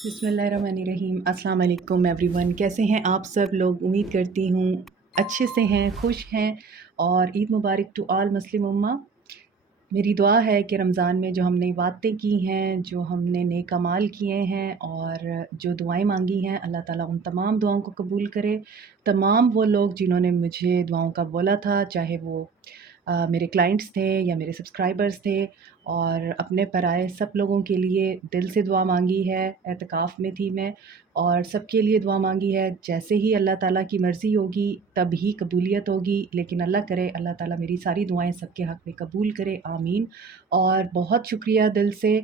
बिस्मिल्लाहिर्रहमानिर्रहीम। अस्सलाम वालेकुम एवरीवन। कैसे हैं आप सब लोग? उम्मीद करती हूँ अच्छे से हैं, खुश हैं। और ईद मुबारक टू ऑल मुस्लिम उम्मा। मेरी दुआ है कि रमज़ान में जो हमने बातें की हैं, जो हमने नेक अमाल किए हैं और जो दुआएं मांगी हैं, अल्लाह ताला उन तमाम दुआओं को कबूल करे। तमाम वो लोग जिन्होंने मुझे दुआओं का बोला था, चाहे वो मेरे क्लाइंट्स थे या मेरे सब्सक्राइबर्स थे, और अपने पराए सब लोगों के लिए दिल से दुआ मांगी है। एतकाफ़ में थी मैं, और सबके लिए दुआ मांगी है। जैसे ही अल्लाह ताला की मर्ज़ी होगी तभी कबूलियत होगी, लेकिन अल्लाह करे अल्लाह ताला मेरी सारी दुआएं सबके हक़ में कबूल करे, आमीन। और बहुत शुक्रिया दिल से।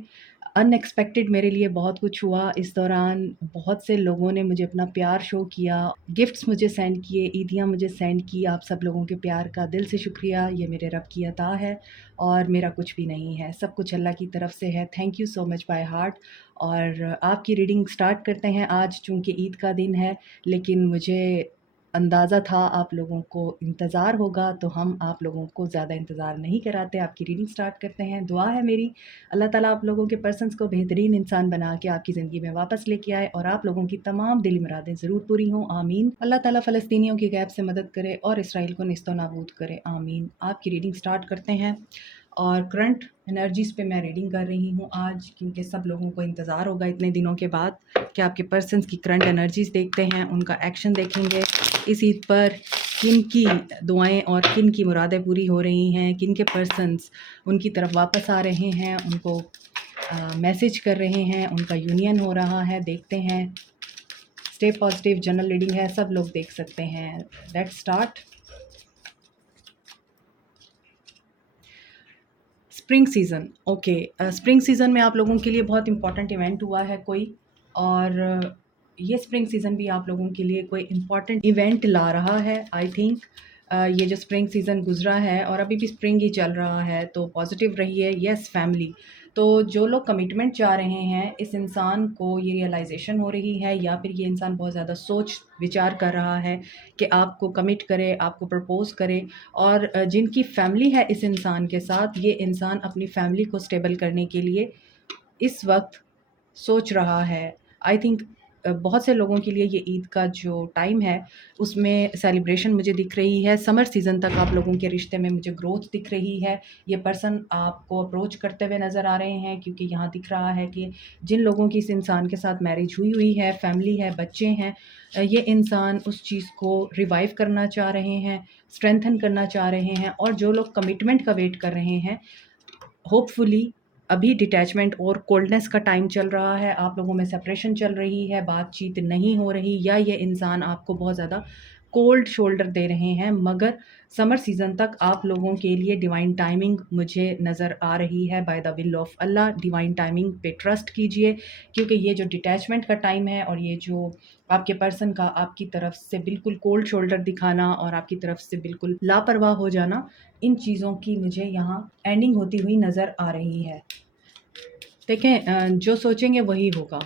अनएक्सपेक्टेड मेरे लिए बहुत कुछ हुआ इस दौरान। बहुत से लोगों ने मुझे अपना प्यार शो किया, गिफ्ट्स मुझे सेंड किए, ईदियाँ मुझे सेंड की। आप सब लोगों के प्यार का दिल से शुक्रिया। ये मेरे रब की अता है और मेरा कुछ भी नहीं है, सब कुछ अल्लाह की तरफ से है। Thank you so much by heart. और आपकी रीडिंग स्टार्ट करते हैं आज, चूँकि ईद का दिन है, लेकिन मुझे अंदाज़ा था आप लोगों को इंतज़ार होगा, तो हम आप लोगों को ज़्यादा इंतज़ार नहीं कराते, आपकी रीडिंग स्टार्ट करते हैं। दुआ है मेरी अल्लाह ताला आप लोगों के पर्सन्स को बेहतरीन इंसान बना के आपकी ज़िंदगी में वापस लेके आए और आप लोगों की तमाम दिली मुरादें ज़रूर पूरी हों, आमीन। अल्लाह ताला फ़लस्तीनियों की गैब से मदद करे और इसराइल को निस्तो नाबूद करे, आमीन। आपकी रीडिंग स्टार्ट करते हैं। और करंट एनर्जीज़ पे मैं रीडिंग कर रही हूँ आज, क्योंकि सब लोगों को इंतज़ार होगा इतने दिनों के बाद कि आपके पर्सन्स की करंट एनर्जीज़ देखते हैं, उनका एक्शन देखेंगे। इस ईद पर किन की दुआएं और किन की मुरादें पूरी हो रही हैं, किन के पर्सन्स उनकी तरफ वापस आ रहे हैं, उनको मैसेज कर रहे हैं, उनका यूनियन हो रहा है। देखते हैं। स्टे पॉजिटिव जनरल रीडिंग है, सब लोग देख सकते हैं। Let's start. Spring season. Okay, spring season में आप लोगों के लिए बहुत इंपॉर्टेंट इवेंट हुआ है कोई, और ये स्प्रिंग सीज़न भी आप लोगों के लिए कोई इम्पॉर्टेंट इवेंट ला रहा है। आई थिंक ये जो स्प्रिंग सीज़न गुजरा है और अभी भी स्प्रिंग ही चल रहा है, तो पॉजिटिव रहिए। Yes family. तो जो लोग कमिटमेंट चाह रहे हैं, इस इंसान को ये रियलाइजेशन हो रही है, या फिर ये इंसान बहुत ज़्यादा सोच विचार कर रहा है कि आपको कमिट करे, आपको प्रपोज़ करे। और जिनकी फैमिली है इस इंसान के साथ, ये इंसान अपनी फैमिली को स्टेबल करने के लिए इस वक्त सोच रहा है। आई थिंक बहुत से लोगों के लिए ये ईद का जो टाइम है उसमें सेलिब्रेशन मुझे दिख रही है। समर सीज़न तक आप लोगों के रिश्ते में मुझे ग्रोथ दिख रही है। ये पर्सन आपको अप्रोच करते हुए नज़र आ रहे हैं, क्योंकि यहाँ दिख रहा है कि जिन लोगों की इस इंसान के साथ मैरिज हुई हुई है, फैमिली है, बच्चे हैं, ये इंसान उस चीज़ को रिवाइव करना चाह रहे हैं, स्ट्रेंथन करना चाह रहे हैं। और जो लोग कमिटमेंट का वेट कर रहे हैं, होपफुली अभी डिटैचमेंट और कोल्डनेस का टाइम चल रहा है, आप लोगों में सेपरेशन चल रही है, बातचीत नहीं हो रही, या ये इंसान आपको बहुत ज़्यादा कोल्ड शोल्डर दे रहे हैं। मगर समर सीज़न तक आप लोगों के लिए डिवाइन टाइमिंग मुझे नज़र आ रही है। By the will of Allah divine timing पे ट्रस्ट कीजिए, क्योंकि ये जो डिटैचमेंट का टाइम है और ये जो आपके पर्सन का आपकी तरफ से बिल्कुल कोल्ड शोल्डर दिखाना और आपकी तरफ से बिल्कुल लापरवाह हो जाना, इन चीज़ों की मुझे यहाँ एंडिंग होती हुई नज़र आ रही है। देखें, जो सोचेंगे वही होगा।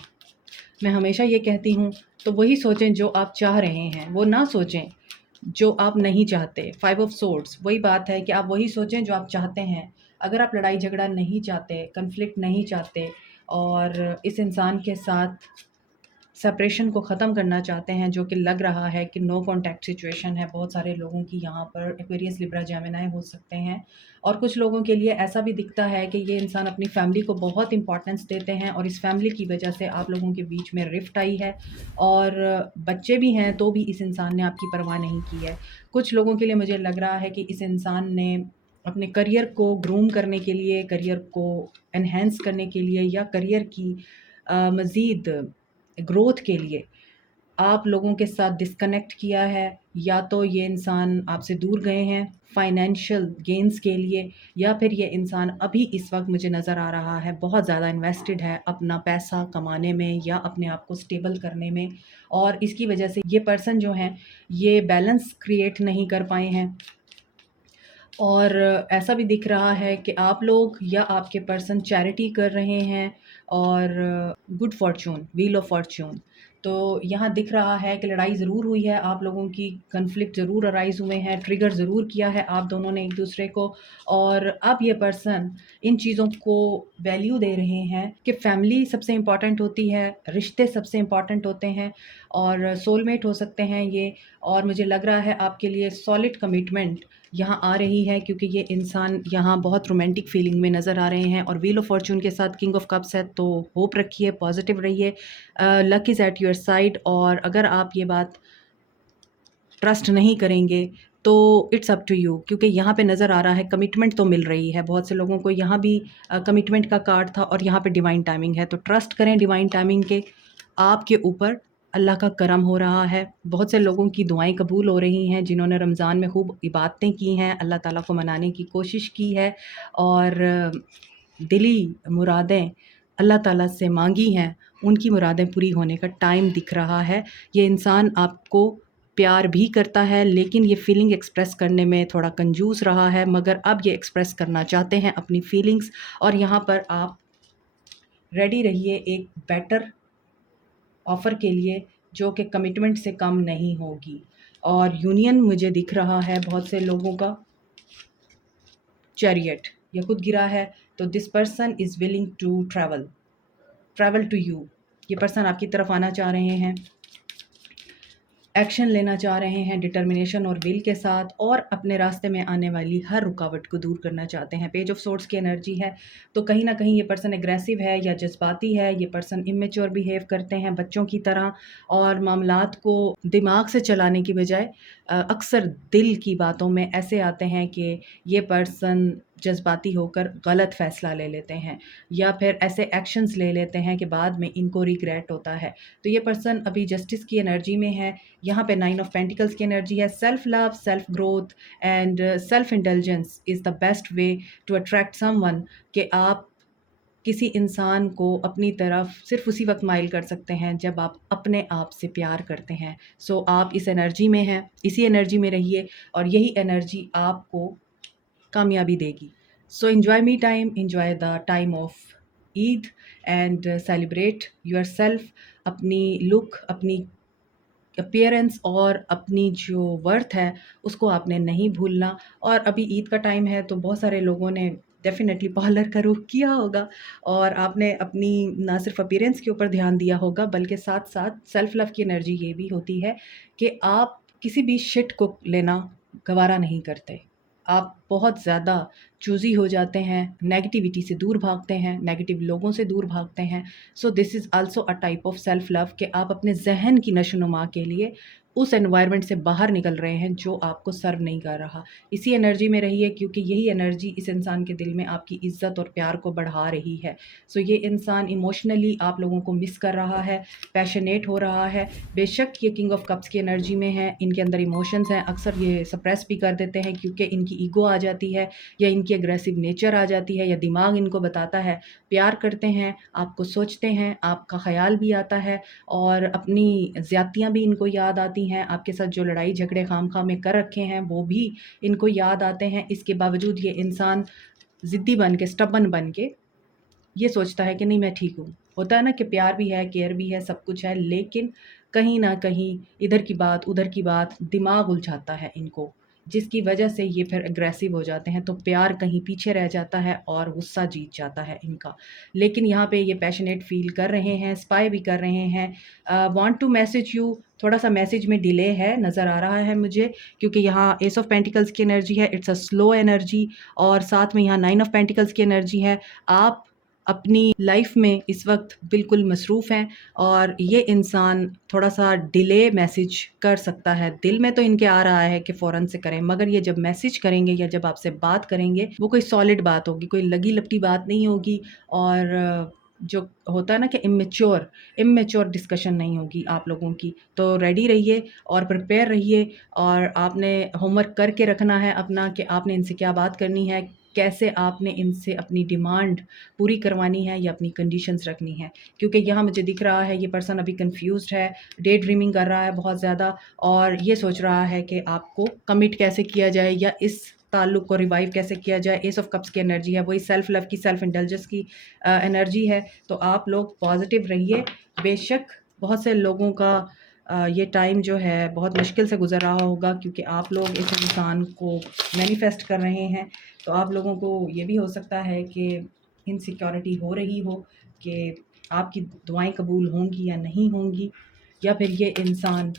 मैं हमेशा ये कहती हूँ, तो वही सोचें जो आप चाह रहे हैं, वो ना सोचें जो आप नहीं चाहते। 5 ऑफ सोर्ड्स, वही बात है कि आप वही सोचें जो आप चाहते हैं। अगर आप लड़ाई झगड़ा नहीं चाहते, कन्फ्लिक्ट नहीं चाहते, और इस इंसान के साथ सेपरेशन को ख़त्म करना चाहते हैं, जो कि लग रहा है कि नो कॉन्टैक्ट सिचुएशन है बहुत सारे लोगों की यहाँ पर। एक्वेरियस, लिब्रा, जेमिनी हो सकते हैं। और कुछ लोगों के लिए ऐसा भी दिखता है कि ये इंसान अपनी फैमिली को बहुत इंपॉर्टेंस देते हैं, और इस फैमिली की वजह से आप लोगों के बीच में रिफ्ट आई है। और बच्चे भी हैं तो भी इस इंसान ने आपकी परवाह नहीं की है। कुछ लोगों के लिए मुझे लग रहा है कि इस इंसान ने अपने करियर को ग्रूम करने के लिए, करियर को एनहेंस करने के लिए, या करियर की मज़ीद ग्रोथ के लिए आप लोगों के साथ डिस्कनेक्ट किया है। या तो ये इंसान आपसे दूर गए हैं फाइनेंशियल गेन्स के लिए, या फिर ये इंसान अभी इस वक्त मुझे नज़र आ रहा है बहुत ज़्यादा इन्वेस्टेड है अपना पैसा कमाने में या अपने आप को स्टेबल करने में, और इसकी वजह से ये पर्सन जो हैं ये बैलेंस क्रिएट नहीं कर पाए हैं। और ऐसा भी दिख रहा है कि आप लोग या आपके पर्सन चैरिटी कर रहे हैं, और good Fortune, wheel of Fortune. तो यहाँ दिख रहा है कि लड़ाई ज़रूर हुई है आप लोगों की, कन्फ्लिक्ट ज़रूर अराइज़ हुए हैं, ट्रिगर ज़रूर किया है आप दोनों ने एक दूसरे को। और अब ये पर्सन इन चीज़ों को वैल्यू दे रहे हैं कि फैमिली सबसे इम्पॉर्टेंट होती है, रिश्ते सबसे इम्पॉर्टेंट होते हैं और सोलमेट हो सकते हैं ये। और मुझे लग रहा है आपके लिए सॉलिड कमिटमेंट यहाँ आ रही है, क्योंकि ये इंसान यहाँ बहुत रोमांटिक फीलिंग में नज़र आ रहे हैं। और व्हील ऑफ फॉर्च्यून के साथ किंग ऑफ कप्स है, तो होप रखिए, पॉजिटिव रहिए, luck is at your side. और अगर आप ये बात ट्रस्ट नहीं करेंगे तो इट्स अप टू यू, क्योंकि यहाँ पे नज़र आ रहा है कमिटमेंट तो मिल रही है बहुत से लोगों को। यहाँ भी कमिटमेंट का कार्ड था और यहाँ पे डिवाइन टाइमिंग है, तो ट्रस्ट करें डिवाइन टाइमिंग के। आपके ऊपर अल्लाह का करम हो रहा है, बहुत से लोगों की दुआएं कबूल हो रही हैं जिन्होंने रमज़ान में खूब इबादतें की हैं, अल्लाह ताला को मनाने की कोशिश की है और दिली मुरादें अल्लाह ताला से मांगी हैं, उनकी मुरादें पूरी होने का टाइम दिख रहा है। ये इंसान आपको प्यार भी करता है, लेकिन ये फीलिंग एक्सप्रेस करने में थोड़ा कंजूस रहा है, मगर अब ये एक्सप्रेस करना चाहते हैं अपनी फीलिंग्स। और यहाँ पर आप रेडी रहिए एक बेटर ऑफ़र के लिए, जो कि कमिटमेंट से कम नहीं होगी। और यूनियन मुझे दिख रहा है बहुत से लोगों का। चैरियट ये खुद गिरा है, तो this person is willing to travel to you. ये पर्सन आपकी तरफ आना चाह रहे हैं, एक्शन लेना चाह रहे हैं डिटर्मिनेशन और विल के साथ, और अपने रास्ते में आने वाली हर रुकावट को दूर करना चाहते हैं। पेज ऑफ सोर्ड्स की एनर्जी है, तो कहीं ना कहीं ये पर्सन एग्रेसिव है या जज्बाती है, ये पर्सन इमेच्योर बिहेव करते हैं बच्चों की तरह, और मामलात को दिमाग से चलाने की बजाय अक्सर दिल की बातों में ऐसे आते हैं कि ये पर्सन जज्बाती होकर गलत फ़ैसला ले लेते हैं या फिर ऐसे एक्शंस ले लेते हैं कि बाद में इनको रिग्रेट होता है। तो ये पर्सन अभी जस्टिस की एनर्जी में है। यहाँ पे 9 ऑफ पेंटिकल्स की एनर्जी है। Self love, self growth and self intelligence is the best way to attract someone, कि आप किसी इंसान को अपनी तरफ सिर्फ उसी वक्त माइल कर सकते हैं जब आप अपने आप से प्यार करते हैं। सो आप इस एनर्जी में हैं, इसी एनर्जी में रहिए और यही एनर्जी आपको कामयाबी देगी। So enjoy me time, enjoy the time of Eid and celebrate your self. अपनी लुक, अपनी अपीयरेंस और अपनी जो वर्थ है उसको आपने नहीं भूलना। और अभी ईद का टाइम है, तो बहुत सारे लोगों ने डेफ़िनेटली पार्लर का रुख किया होगा और आपने अपनी ना सिर्फ अपीयरेंस के ऊपर ध्यान दिया होगा, बल्कि साथ-साथ सेल्फ लव की एनर्जी ये भी होती है कि आप किसी भी शिट को लेना गवारा नहीं करते। आप बहुत ज़्यादा चूज़ी हो जाते हैं, नेगेटिविटी से दूर भागते हैं, नेगेटिव लोगों से दूर भागते हैं। So this is also a type of self love, कि आप अपने ज़हन की नशो-नुमा के लिए उस एनवायरनमेंट से बाहर निकल रहे हैं जो आपको सर्व नहीं कर रहा। इसी एनर्जी में रहिए, क्योंकि यही एनर्जी इस इंसान के दिल में आपकी इज़्ज़त और प्यार को बढ़ा रही है। सो ये इंसान इमोशनली आप लोगों को मिस कर रहा है, पैशनेट हो रहा है। बेशक ये किंग ऑफ कप्स की एनर्जी में है, इनके अंदर इमोशंस हैं, अक्सर ये सप्रेस भी कर देते हैं क्योंकि इनकी ईगो आ जाती है या इनकी एग्रेसिव नेचर आ जाती है, या दिमाग इनको बताता है प्यार करते हैं, आपको सोचते हैं, आपका ख़याल भी आता है और अपनी ज़्यादतियाँ भी इनको याद आती हैं। आपके साथ जो लड़ाई झगड़े खाम-खा में कर रखे हैं वो भी इनको याद आते हैं। इसके बावजूद ये इंसान ज़िद्दी बन के, स्टबर्न बन के ये सोचता है कि नहीं मैं ठीक हूँ। होता है ना कि प्यार भी है, केयर भी है, सब कुछ है, लेकिन कहीं न कहीं इधर की बात, उधर की बात दिमाग उलझाता है इनको, जिसकी वजह से ये फिर एग्रेसिव हो जाते हैं। तो प्यार कहीं पीछे रह जाता है और गुस्सा जीत जाता है इनका। लेकिन यहाँ पे ये पैशनेट फ़ील कर रहे हैं, स्पाई भी कर रहे हैं। वांट टू मैसेज यू, थोड़ा-सा मैसेज में डिले है, नज़र आ रहा है मुझे, क्योंकि यहाँ एस ऑफ पेंटिकल्स की एनर्जी है, इट्स अ स्लो एनर्जी, और साथ में यहाँ 9 ऑफ पेंटिकल्स की एनर्जी है। आप अपनी लाइफ में इस वक्त बिल्कुल मसरूफ़ हैं और ये इंसान थोड़ा-सा डिले मैसेज कर सकता है। दिल में तो इनके आ रहा है कि फ़ौरन से करें, मगर ये जब मैसेज करेंगे या जब आपसे बात करेंगे, वो कोई सॉलिड बात होगी, कोई लगी-लपटी बात नहीं होगी, और जो होता है ना कि इम्मैच्योर डिस्कशन नहीं होगी आप लोगों की। तो रेडी रहिए और प्रिपेयर रहिए, और आपने होमवर्क करके रखना है अपना कि आपने इनसे क्या बात करनी है, कैसे आपने इनसे अपनी डिमांड पूरी करवानी है या अपनी कंडीशंस रखनी है। क्योंकि यहाँ मुझे दिख रहा है ये पर्सन अभी कन्फ्यूज़्ड है, डे ड्रीमिंग कर रहा है बहुत ज़्यादा, और ये सोच रहा है कि आपको कमिट कैसे किया जाए या इस ताल्लुक़ को रिवाइव कैसे किया जाए। एस ऑफ कप्स की एनर्जी है, वही सेल्फ लव की, सेल्फ इंडल्जेंस की एनर्जी है। तो आप लोग पॉजिटिव रहिए। बेशक बहुत से लोगों का ये टाइम जो है बहुत मुश्किल से गुज़र रहा होगा, क्योंकि आप लोग इस इंसान को मैनिफेस्ट कर रहे हैं। तो आप लोगों को ये भी हो सकता है कि इनसिक्योरिटी हो रही हो कि आपकी दुआएं कबूल होंगी या नहीं होंगी, या फिर ये इंसान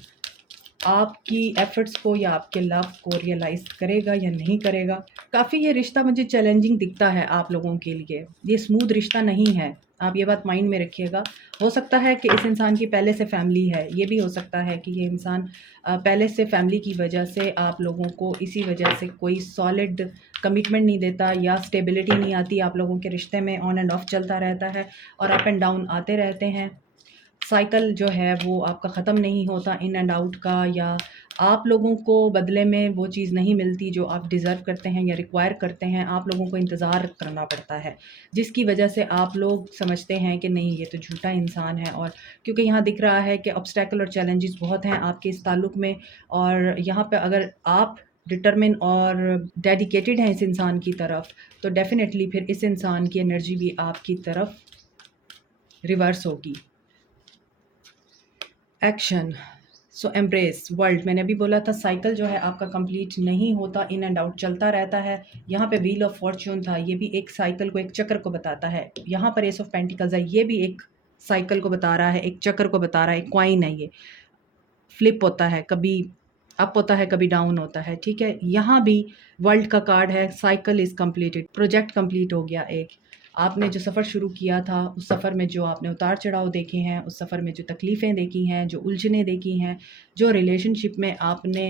आपकी एफ़र्ट्स को या आपके लव को रियलाइज़ करेगा या नहीं करेगा। काफ़ी ये रिश्ता मुझे चैलेंजिंग दिखता है आप लोगों के लिए। ये स्मूथ रिश्ता नहीं है, आप ये बात माइंड में रखिएगा। हो सकता है कि इस इंसान की पहले से फैमिली है, ये भी हो सकता है कि ये इंसान पहले से फैमिली की वजह से आप लोगों को इसी वजह से कोई सॉलिड कमिटमेंट नहीं देता या स्टेबिलिटी नहीं आती आप लोगों के रिश्ते में। ऑन एंड ऑफ चलता रहता है और अप एंड डाउन आते रहते हैं। साइकिल जो है वो आपका ख़त्म नहीं होता इन एंड आउट का, या आप लोगों को बदले में वो चीज़ नहीं मिलती जो आप डिज़र्व करते हैं या रिक्वायर करते हैं। आप लोगों को इंतज़ार करना पड़ता है, जिसकी वजह से आप लोग समझते हैं कि नहीं, ये तो झूठा इंसान है। और क्योंकि यहाँ दिख रहा है कि ऑब्स्टैकल और चैलेंजेस बहुत हैं आपके इस ताल्लुक़ में, और यहाँ पे अगर आप डिटरमिन और डेडिकेटेड हैं इस इंसान की तरफ, तो डेफ़िनेटली फिर इस इंसान की एनर्जी भी आपकी तरफ रिवर्स होगी। एक्शन, सो एम्ब्रेस वर्ल्ड। मैंने अभी बोला था साइकिल जो है आपका कंप्लीट नहीं होता, इन एंड आउट चलता रहता है। यहाँ पे व्हील ऑफ फॉर्च्यून था, ये भी एक साइकिल को, एक चक्र को बताता है। यहाँ पर एस ऑफ पेंटिकल्स है, ये भी एक साइकिल को बता रहा है, एक चक्र को बता रहा है। एक कॉइन है, ये फ्लिप होता है, कभी अप होता है कभी डाउन होता है, ठीक है। यहाँ भी वर्ल्ड का कार्ड है, cycle is completed, project complete हो गया। एक आपने जो सफ़र शुरू किया था, उस सफ़र में जो आपने उतार चढ़ाव देखे हैं, उस सफ़र में जो तकलीफ़ें देखी हैं, जो उलझनें देखी हैं, जो रिलेशनशिप में आपने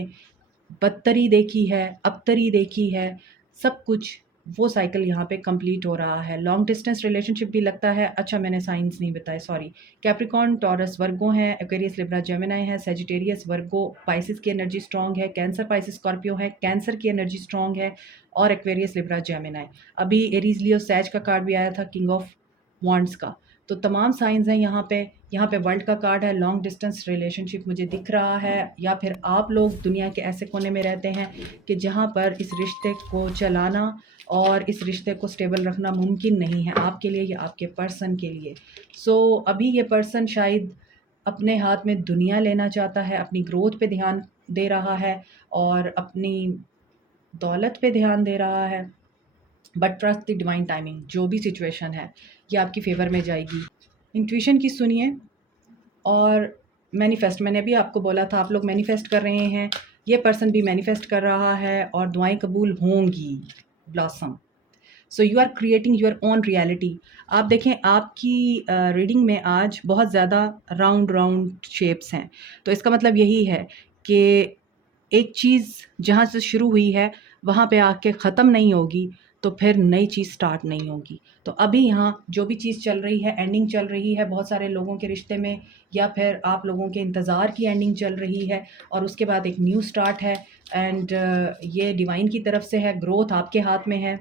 बदतरी देखी है, अबतरी देखी है, सब कुछ वो साइकिल यहाँ पे कंप्लीट हो रहा है। लॉन्ग डिस्टेंस रिलेशनशिप भी लगता है। अच्छा, मैंने साइंस नहीं बताए, सॉरी। कैप्रिकॉर्न, टॉरस, वर्गो हैं, एक्वेरियस, लिब्रा, जेमिनी है, सेजिटेरियस, वर्गो, पाइसिस की एनर्जी स्ट्रॉन्ग है, कैंसर, पाइसिस, स्कॉर्पियो है, कैंसर की एनर्जी स्ट्रॉन्ग है, और एक्वेरियस, लिब्रा, जेमिनी। अभी एरीज, लियो, सैज का कार्ड भी आया था, किंग ऑफ वॉन्ड्स का। तो तमाम साइंस हैं यहाँ पे। यहाँ पे वर्ल्ड का कार्ड है, लॉन्ग डिस्टेंस रिलेशनशिप मुझे दिख रहा है, या फिर आप लोग दुनिया के ऐसे कोने में रहते हैं कि जहाँ पर इस रिश्ते को चलाना और इस रिश्ते को स्टेबल रखना मुमकिन नहीं है आपके लिए या आपके पर्सन के लिए। सो अभी ये पर्सन शायद अपने हाथ में दुनिया लेना चाहता है, अपनी ग्रोथ पे ध्यान दे रहा है और अपनी दौलत पे ध्यान दे रहा है। But trust the divine timing, जो भी सिचुएशन है ये आपकी फेवर में जाएगी। इंट्यूशन की सुनिए और मैनिफेस्ट। मैंने अभी आपको बोला था आप लोग मैनिफेस्ट कर रहे हैं, ये पर्सन भी मैनिफेस्ट कर रहा है और दुआएं कबूल होंगी। Blossom, so you are creating your own reality. आप देखें आपकी रीडिंग में आज बहुत ज़्यादा राउंड राउंड शेप्स हैं, तो इसका मतलब यही है कि एक चीज़ जहाँ से शुरू हुई है वहाँ पे आके ख़त्म नहीं होगी, तो फिर नई चीज़ स्टार्ट नहीं होगी। तो अभी यहाँ जो भी चीज़ चल रही है, एंडिंग चल रही है बहुत सारे लोगों के रिश्ते में, या फिर आप लोगों के इंतज़ार की एंडिंग चल रही है, और उसके बाद एक न्यू स्टार्ट है। एंड ये डिवाइन की तरफ से है। ग्रोथ आपके हाथ में है,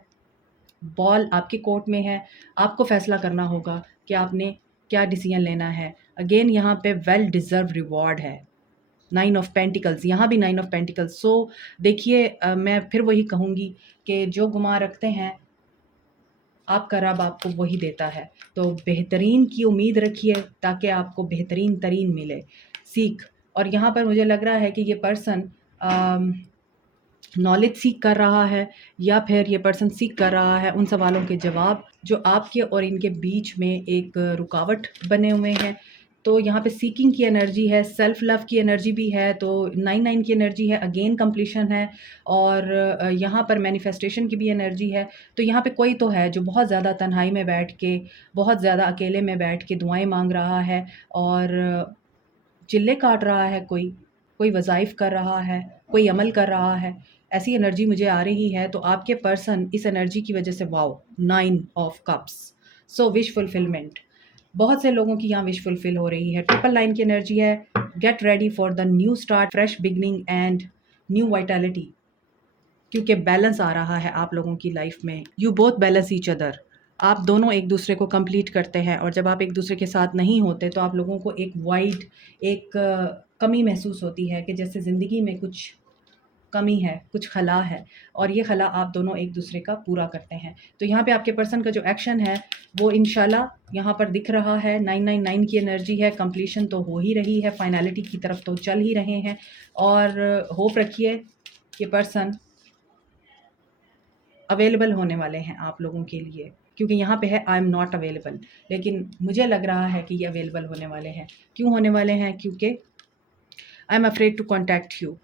बॉल आपके कोर्ट में है। आपको फ़ैसला करना होगा कि आपने क्या डिसीजन लेना है। अगेन यहाँ पे वेल डिज़र्व रिवॉर्ड है। 9 ऑफ पेंटिकल्स, यहाँ भी 9 ऑफ पेंटिकल्स। सो देखिए, मैं फिर वही कहूँगी कि जो गुमा रखते हैं आपका रब आपको वही देता है। तो बेहतरीन की उम्मीद रखिए ताकि आपको बेहतरीन तरीन मिले सीख। और यहाँ पर मुझे लग रहा है कि ये पर्सन नॉलेज सीख कर रहा है, या फिर ये पर्सन सीख कर रहा है उन सवालों के जवाब जो आपके और इनके बीच में एक रुकावट बने हुए हैं। तो यहाँ पे सीकिंग की एनर्जी है, सेल्फ लव की एनर्जी भी है, तो 9 की एनर्जी है, अगेन कंप्लीशन है, और यहाँ पर मैनिफेस्टेशन की भी एनर्जी है। तो यहाँ पे कोई तो है जो बहुत ज़्यादा तन्हाई में बैठ के, बहुत ज़्यादा अकेले में बैठ के दुआएं मांग रहा है और चिल्ले काट रहा है, कोई वज़ाइफ कर रहा है, कोई अमल कर रहा है। ऐसी एनर्जी मुझे आ रही है। तो आपके पर्सन इस एनर्जी की वजह से, wow, 9 of cups, so wish fulfilment. बहुत से लोगों की यहाँ विश फुलफिल हो रही है। 9 की एनर्जी है, get ready for the new start, fresh beginning and new vitality, क्योंकि बैलेंस आ रहा है आप लोगों की लाइफ में। You both balance each other, आप दोनों एक दूसरे को कंप्लीट करते हैं। और जब आप एक दूसरे के साथ नहीं होते तो आप लोगों को एक वाइड, एक कमी महसूस होती है कि जैसे ज़िंदगी में कुछ कमी है, कुछ खला है और ये खला आप दोनों एक दूसरे का पूरा करते हैं। तो यहाँ पे आपके पर्सन का जो एक्शन है वो इंशाल्लाह यहाँ पर दिख रहा है। 999 की एनर्जी है, कंप्लीशन तो हो ही रही है, फाइनलिटी की तरफ तो चल ही रहे हैं और होप रखिए ये पर्सन अवेलेबल होने वाले हैं आप लोगों के लिए, क्योंकि यहाँ पे है आई एम नॉट अवेलेबल, लेकिन मुझे लग रहा है कि ये अवेलेबल होने वाले हैं। क्यों होने वाले हैं? क्योंकि I am afraid to contact you.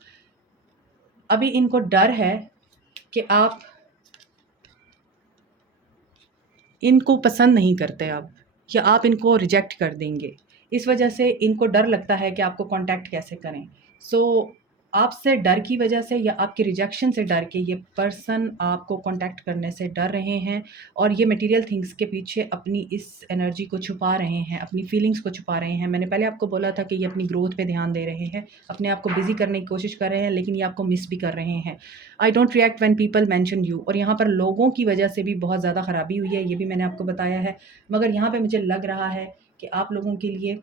अभी इनको डर है कि आप इनको पसंद नहीं करते अब, या आप इनको रिजेक्ट कर देंगे। इस वजह से इनको डर लगता है कि आपको कॉन्टैक्ट कैसे करें। सो आपसे डर की वजह से या आपके रिजेक्शन से डर के ये पर्सन आपको कॉन्टैक्ट करने से डर रहे हैं और ये मटेरियल थिंग्स के पीछे अपनी इस एनर्जी को छुपा रहे हैं, अपनी फीलिंग्स को छुपा रहे हैं। मैंने पहले आपको बोला था कि ये अपनी ग्रोथ पे ध्यान दे रहे हैं, अपने आप को बिज़ी करने की कोशिश कर रहे हैं, लेकिन ये आपको मिस भी कर रहे हैं। I don't react when people mention you, और यहाँ पर लोगों की वजह से भी बहुत ज़्यादा ख़राबी हुई है, ये भी मैंने आपको बताया है। मगर यहाँ पर मुझे लग रहा है कि आप लोगों के लिए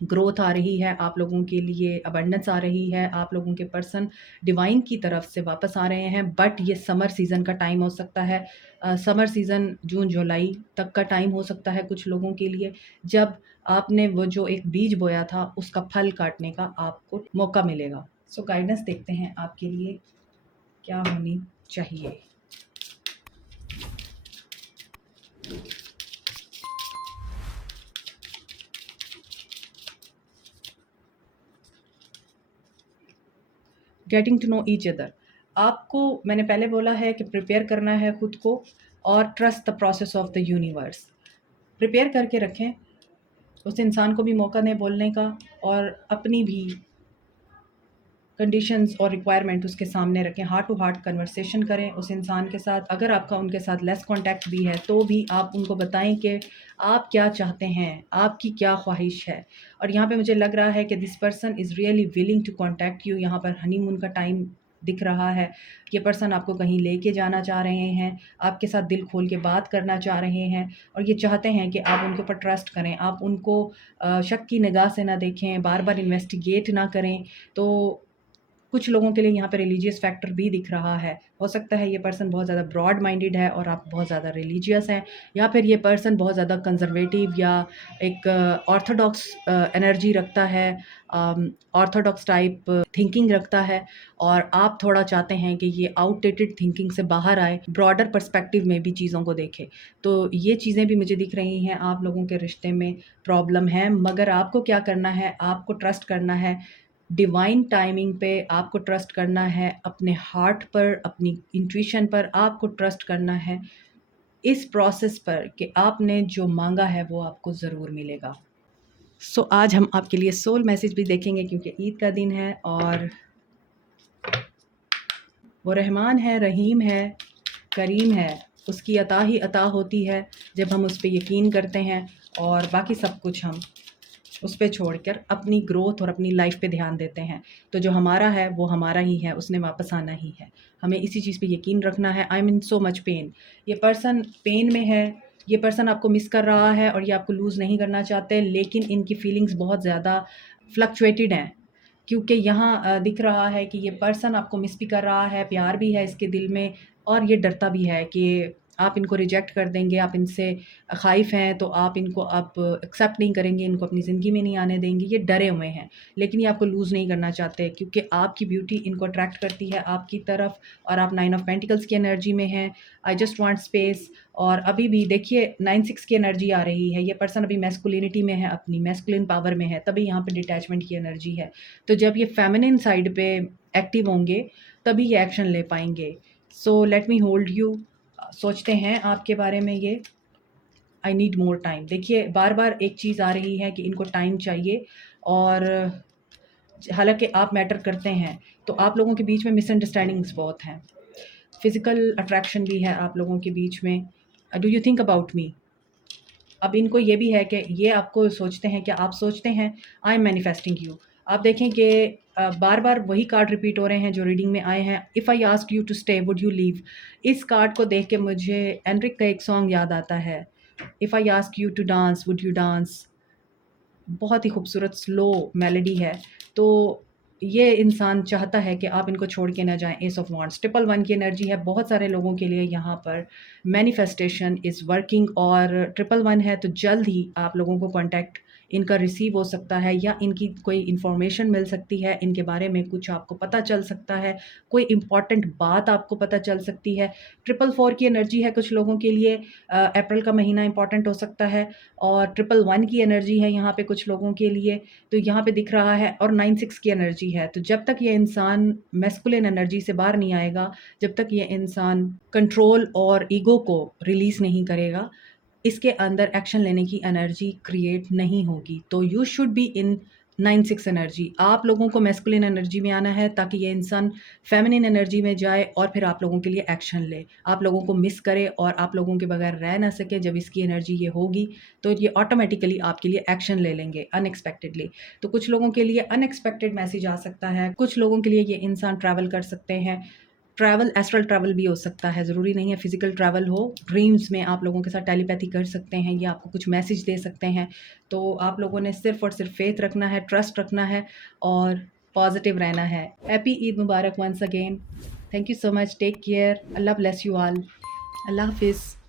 ग्रोथ आ रही है, आप लोगों के लिए अबंडेंस आ रही है, आप लोगों के पर्सन डिवाइन की तरफ से वापस आ रहे हैं। बट ये समर सीज़न का टाइम हो सकता है, समर सीज़न जून जुलाई तक का टाइम हो सकता है कुछ लोगों के लिए, जब आपने वो जो एक बीज बोया था उसका फल काटने का आपको मौका मिलेगा। सो गाइडेंस देखते हैं आपके लिए क्या होनी चाहिए। Getting to know each other, आपको मैंने पहले बोला है कि प्रिपेयर करना है खुद को और trust the process of the universe. Prepare करके रखें, उस इंसान को भी मौका दें बोलने का और अपनी भी कंडीशंस और रिक्वायरमेंट उसके सामने रखें। हार्ट टू हार्ट कन्वर्सेशन करें उस इंसान के साथ। अगर आपका उनके साथ लेस कांटेक्ट भी है तो भी आप उनको बताएं कि आप क्या चाहते हैं, आपकी क्या ख्वाहिश है। और यहाँ पे मुझे लग रहा है कि this person is really willing to contact you. यहाँ पर हनीमून का टाइम दिख रहा है। ये पर्सन आपको कहीं लेके जाना चाह रहे हैं, आपके साथ दिल खोल के बात करना चाह रहे हैं और ये चाहते हैं कि आप उनके ऊपर ट्रस्ट करें, आप उनको शक की निगाह से ना देखें, बार बार इन्वेस्टिगेट ना करें। तो कुछ लोगों के लिए यहाँ पे रिलीजियस फैक्टर भी दिख रहा है। हो सकता है ये पर्सन बहुत ज़्यादा ब्रॉड माइंडेड है और आप बहुत ज़्यादा रिलीजियस हैं, या फिर ये पर्सन बहुत ज़्यादा कंजर्वेटिव या एक ऑर्थोडॉक्स एनर्जी रखता है, ऑर्थोडॉक्स टाइप थिंकिंग रखता है और आप थोड़ा चाहते हैं कि ये आउटडेटेड थिंकिंग से बाहर आए, ब्रॉडर पर्सपेक्टिव में भी चीज़ों को देखे। तो ये चीज़ें भी मुझे दिख रही हैं। आप लोगों के रिश्ते में प्रॉब्लम है, मगर आपको क्या करना है, आपको ट्रस्ट करना है डिवाइन टाइमिंग पे, आपको ट्रस्ट करना है अपने हार्ट पर, अपनी इंट्यूशन पर, आपको ट्रस्ट करना है इस प्रोसेस पर कि आपने जो मांगा है वो आपको ज़रूर मिलेगा। सो आज हम आपके लिए सोल मैसेज भी देखेंगे क्योंकि ईद का दिन है और वो रहमान है, रहीम है, करीम है। उसकी अता ही अता होती है जब हम उस पर यकीन करते हैं और बाकी सब कुछ हम उस पे छोड़कर अपनी ग्रोथ और अपनी लाइफ पे ध्यान देते हैं। तो जो हमारा है वो हमारा ही है, उसने वापस आना ही है। हमें इसी चीज़ पे यकीन रखना है। I am in so much pain, ये पर्सन पेन में है, ये पर्सन आपको मिस कर रहा है और ये आपको लूज़ नहीं करना चाहते, लेकिन इनकी फीलिंग्स बहुत ज़्यादा फ्लक्चुएटेड हैं क्योंकि यहाँ दिख रहा है कि ये पर्सन आपको मिस भी कर रहा है, प्यार भी है इसके दिल में और ये डरता भी है कि आप इनको रिजेक्ट कर देंगे, आप इनसे ख़ाइफ़ हैं तो आप इनको अब एक्सेप्ट नहीं करेंगे, इनको अपनी ज़िंदगी में नहीं आने देंगे। ये डरे हुए हैं, लेकिन ये आपको लूज़ नहीं करना चाहते क्योंकि आपकी ब्यूटी इनको अट्रैक्ट करती है आपकी तरफ और आप 9 ऑफ पेंटिकल्स की एनर्जी में हैं। I just want space. और अभी भी देखिए 9-6 की एनर्जी आ रही है। ये पर्सन अभी मैस्कुलिनिटी में है, अपनी मैस्कुलिन पावर में है, तभी यहाँ पे डिटैचमेंट की एनर्जी है। तो जब ये फेमिनिन साइड पे एक्टिव होंगे तभी ये एक्शन ले पाएंगे। So let me hold you. सोचते हैं आपके बारे में ये आई नीड मोर टाइम। देखिए बार बार एक चीज़ आ रही है कि इनको टाइम चाहिए और हालांकि आप मैटर करते हैं तो आप लोगों के बीच में मिसअंडरस्टैंडिंग्स बहुत हैं, फिज़िकल अट्रैक्शन भी है आप लोगों के बीच में। Do you think about me? अब इनको ये भी है कि ये आपको सोचते हैं कि आप सोचते हैं आई एम मैनिफेस्टिंग यू। आप देखें कि बार बार वही कार्ड रिपीट हो रहे हैं जो रीडिंग में आए हैं। If I ask you to stay would you leave. इस कार्ड को देख के मुझे एनरिक का एक सॉन्ग याद आता है, if I ask you to dance would you dance. बहुत ही खूबसूरत स्लो मेलोडी है। तो ये इंसान चाहता है कि आप इनको छोड़ के ना जाएँ। S of wands, triple one की एनर्जी है बहुत सारे लोगों के लिए यहाँ पर। मैनिफेस्टेशन इज़ वर्किंग, और ट्रिपल वन है तो जल्द ही आप लोगों को कॉन्टैक्ट इनका रिसीव हो सकता है, या इनकी कोई इन्फॉर्मेशन मिल सकती है, इनके बारे में कुछ आपको पता चल सकता है, कोई इम्पॉर्टेंट बात आपको पता चल सकती है। ट्रिपल फोर की एनर्जी है कुछ लोगों के लिए, अप्रैल का महीना इंपॉर्टेंट हो सकता है। और ट्रिपल वन की एनर्जी है यहाँ पे कुछ लोगों के लिए, तो यहाँ पे दिख रहा है। और 9-6 की एनर्जी है, तो जब तक ये इंसान मैस्कुलिन एनर्जी से बाहर नहीं आएगा, जब तक ये इंसान कंट्रोल और ईगो को रिलीज़ नहीं करेगा, इसके अंदर एक्शन लेने की एनर्जी क्रिएट नहीं होगी। तो you should be in 9-6 energy. आप लोगों को मैस्कुलिन एनर्जी में आना है ताकि ये इंसान फेमिनिन एनर्जी में जाए और फिर आप लोगों के लिए एक्शन ले, आप लोगों को मिस करे और आप लोगों के बगैर रह ना सके। जब इसकी एनर्जी ये होगी तो ये ऑटोमेटिकली आपके लिए एक्शन ले लेंगे अनएक्सपेक्टेडली। तो कुछ लोगों के लिए अनएक्सपेक्टेड मैसेज आ सकता है, कुछ लोगों के लिए ये इंसान ट्रैवल कर सकते हैं। ट्रैवल एस्ट्रल ट्रैवल भी हो सकता है, ज़रूरी नहीं है फिज़िकल ट्रैवल हो। ड्रीम्स में आप लोगों के साथ टेलीपैथी कर सकते हैं, ये आपको कुछ मैसेज दे सकते हैं। तो आप लोगों ने सिर्फ़ और सिर्फ फेथ रखना है, ट्रस्ट रखना है और पॉजिटिव रहना है। हैप्पी ईद मुबारक once again. Thank you so much, take care, Allah bless you all, Allah हाफिज़।